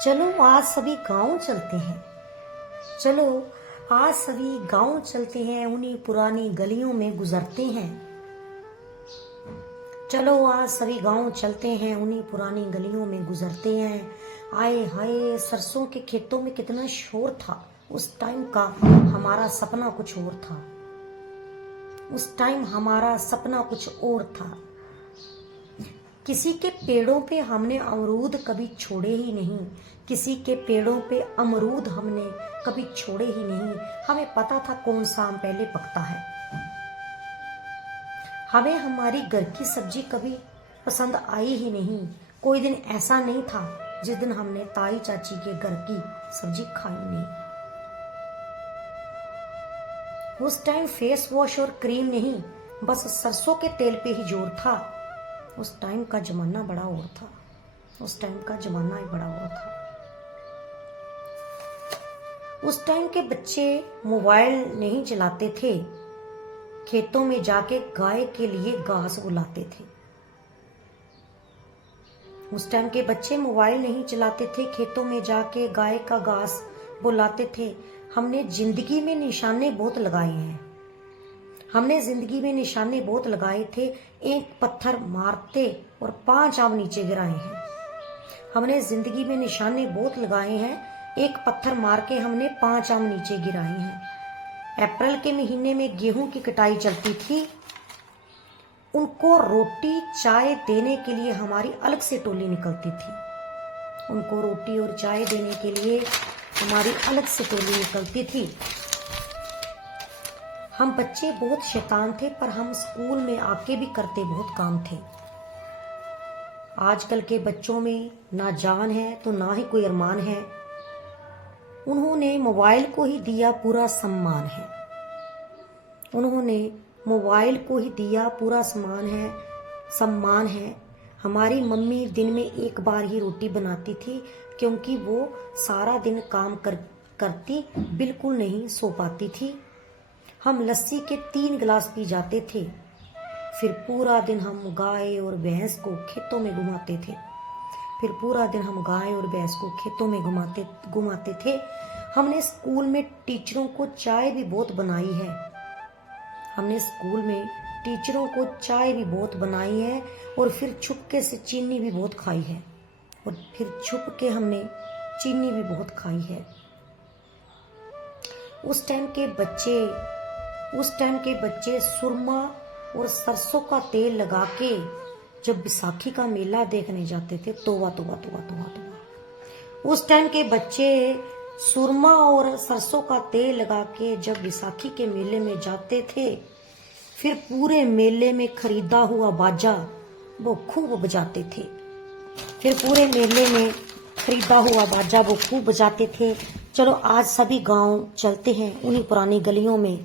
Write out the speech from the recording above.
चलो आज सभी गांव चलते हैं। चलो आज सभी गांव चलते हैं, उन्हीं पुरानी गलियों में गुजरते हैं। चलो आज सभी गांव चलते हैं, उन्हीं पुरानी गलियों में गुजरते हैं। आए हाय, सरसों के खेतों में कितना शोर था। उस टाइम का हमारा सपना कुछ और था। उस टाइम हमारा सपना कुछ और था। किसी के पेड़ों पे हमने अमरूद कभी छोड़े ही नहीं। किसी के पेड़ों पे अमरूद हमने कभी छोड़े ही नहीं। हमें पता था कौन सा आम पहले पकता है। हमें हमारी घर की सब्जी कभी पसंद आई ही नहीं। कोई दिन ऐसा नहीं था जिस दिन हमने ताई चाची के घर की सब्जी खाई नहीं। उस टाइम फेस वॉश और क्रीम नहीं, बस सरसों के तेल पे ही जोर था। उस टाइम का जमाना बड़ा और था। उस टाइम का जमाना ही बड़ा और था। उस टाइम के बच्चे मोबाइल नहीं चलाते थे, खेतों में जाके गाय के लिए घास बुलाते थे। उस टाइम के बच्चे मोबाइल नहीं चलाते थे, खेतों में जाके गाय का घास बुलाते थे। हमने जिंदगी में निशाने बहुत लगाए हैं। हमने जिंदगी में निशाने बहुत लगाए थे। एक पत्थर मारते और 5 आम नीचे गिराए हैं। हमने जिंदगी में निशाने बहुत लगाए हैं। एक पत्थर मार के हमने 5 आम नीचे गिराए हैं। अप्रैल के महीने में गेहूं की कटाई चलती थी। उनको रोटी चाय देने के लिए हमारी अलग से टोली निकलती थी। उनको रोटी और चाय देने के लिए हमारी अलग से टोली निकलती थी। हम बच्चे बहुत शैतान थे, पर हम स्कूल में आके भी करते बहुत काम थे। आजकल के बच्चों में ना जान है तो ना ही कोई अरमान है। उन्होंने मोबाइल को ही दिया पूरा सम्मान है। उन्होंने मोबाइल को ही दिया पूरा सम्मान है। हमारी मम्मी दिन में एक बार ही रोटी बनाती थी, क्योंकि वो सारा दिन काम करती बिल्कुल नहीं सो पाती थी। हम लस्सी के 3 गिलास पी जाते थे। फिर पूरा दिन हम गाय और भैंस को खेतों में घुमाते थे। फिर पूरा दिन हम गाय और भैंस को खेतों में घुमाते थे। हमने स्कूल में टीचरों को चाय भी बहुत बनाई है। हमने स्कूल में टीचरों को चाय भी बहुत बनाई है, और फिर छुपके से चीनी भी बहुत खाई है। और फिर छुप के हमने चीनी भी बहुत खाई है। उस टाइम के बच्चे सुरमा और सरसों का तेल लगा के जब बैसाखी का मेला देखने जाते थे, तोबा तोबा तोबा तोबा तोबा। उस टाइम के बच्चे सुरमा और सरसों का तेल लगा के जब बैसाखी के मेले में जाते थे, फिर पूरे मेले में खरीदा हुआ बाजा वो खूब बजाते थे। फिर पूरे मेले में खरीदा हुआ बाजा वो खूब बजाते थे। चलो आज सभी गांव चलते हैं, उन्हीं पुरानी गलियों में